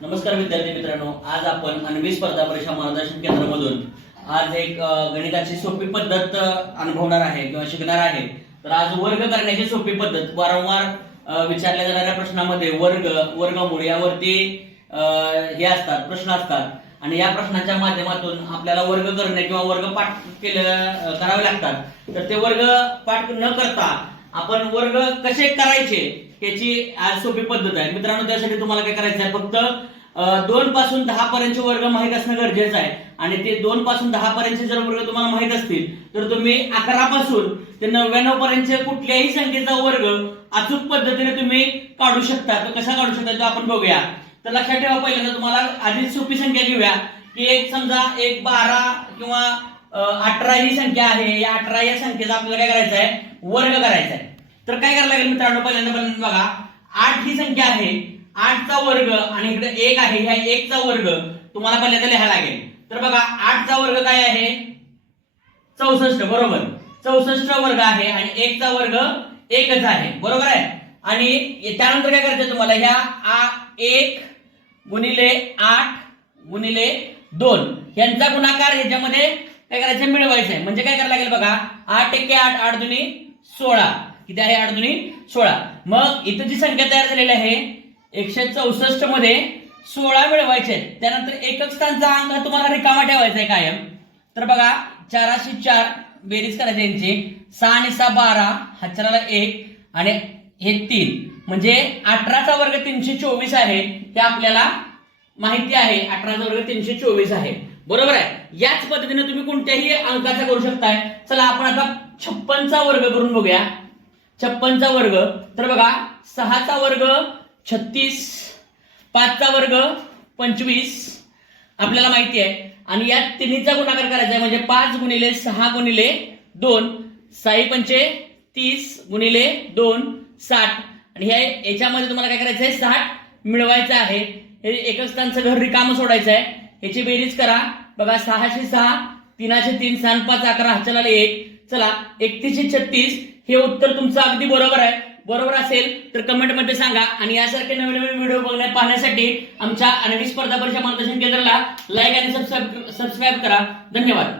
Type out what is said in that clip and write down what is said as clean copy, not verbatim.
नमस्कार विद्यार्थी मित्रांनो, आज आपण अन्वी स्पर्धा परीक्षा मार्गदर्शन केंद्रामधून आज एक गणिताची सोपी पद्धत अनुभवणार आहे किंवा शिकणार आहे। तर आज वर्ग करण्याची सोपी पद्धत, वारंवार विचारल्या जाणाऱ्या प्रश्नामध्ये वर्ग, वर्गमूळ यावरती हे असतात, प्रश्न असतात आणि या प्रश्नांच्या माध्यमातून आपल्याला वर्ग करणे किंवा वर्ग पाठ करावे लागतात। तर ते वर्ग पाठ न करता आपण वर्ग कसे करायचे याची आज सोपी पद्धत आहे मित्रांनो। त्यासाठी तुम्हाला काय करायचं आहे, फक्त 2 पासून 10 पर्यंतचे वर्ग माहित असणं गरजेचं आहे आणि ते 2 पासून 10 पर्यंतचे जर वर्ग तुम्हाला माहित असतील तर तुम्ही 11 पासून ते 99 पर्यंतचे कुठल्याही संख्येचा वर्ग अचूक पद्धतीने तुम्ही काढू शकता। तर कसा काढू शकता ते आपण बघूया। तर लक्षात ठेवा, पहिल्यांदा तुम्हाला आधीच सोपी संख्या घेऊया की एक समजा 1, 12 किंवा 18 ही संख्या आहे। या 18 या संख्येचा आपल्याला काय करायचं आहे, वर्ग करायचा आहे। तर काय करायला लागेल मित्रांनो, पहिल्यांदा बघा 8 ही संख्या आहे, 8 चा वर्ग आणि इकडे 1 आहे, ह्या 1 चा वर्ग तुम्हाला पहिल्यांदा लिहायला लागेल। तर बघा 8 चा वर्ग काय आहे, 64, बरोबर। 64 वर्ग आहे आणि 1 चा वर्ग 1च आहे, बरोबर आहे। आणि त्यानंतर काय करायचं तुम्हाला, ह्या 1 गुणिले 8 गुणिले 2 यांचा गुणाकार ह्याच्यामध्ये काय करायचं, मिळवायचं आहे। म्हणजे काय करायला लागेल बघा, 8 × 8 8 दुनी 16, किती आहे, 8 दुनी 16। मग इथं जी संख्या तयार झालेली आहे 164 मध्ये 16 मिळवायचे आहेत। त्यानंतर एकक स्थानचा अंक तुम्हाला रिकामा ठेवायचा आहे कायम। तर बघा 4×4 बेरीज करायची यांची, 6 आणि 6 12, हातचराला 1 आणि हे 3, म्हणजे 18 चा वर्ग 324 आहे, हे आपल्याला माहिती आहे। 18 चा वर्ग 324 आहे, बरोबर आहे। याच पद्धतीने तुम्ही कोणत्याही अंकाचा करू शकताय। चला आपण आता 56 चा वर्ग करून बघूया। 56 चा वर्ग, तर बघा 6 चा वर्ग 36, 5 चा वर्ग 25 आपल्याला माहिती आहे आणि या तिन्हीचा गुणाकार करायचा आहे। म्हणजे 5 गुणिले 6 गुणिले 2, 6 पंचे 30 गुणिले 2 60 आणि ह्या याच्यामध्ये तुम्हाला काय करायचं आहे, 60 मिळवायचं आहे। हे एकक स्थानचं घर रिकामं सोडायचं आहे। याची बेरीज करा, बघा 6 × 6 3 × 3 6 5 11, हातचराला 1, चला 31 36 हे उत्तर तुमचं अगदी बरोबर आहे। बरोबर असेल तर कमेंट मध्ये सांगा आणि यासारखे नवीन नवीन व्हिडिओ पाहण्यासाठी आमच्या अन्वी स्पर्धा परीक्षा मार्गदर्शन केंद्राला लाईक आणि सबस्क्राईब करा। धन्यवाद।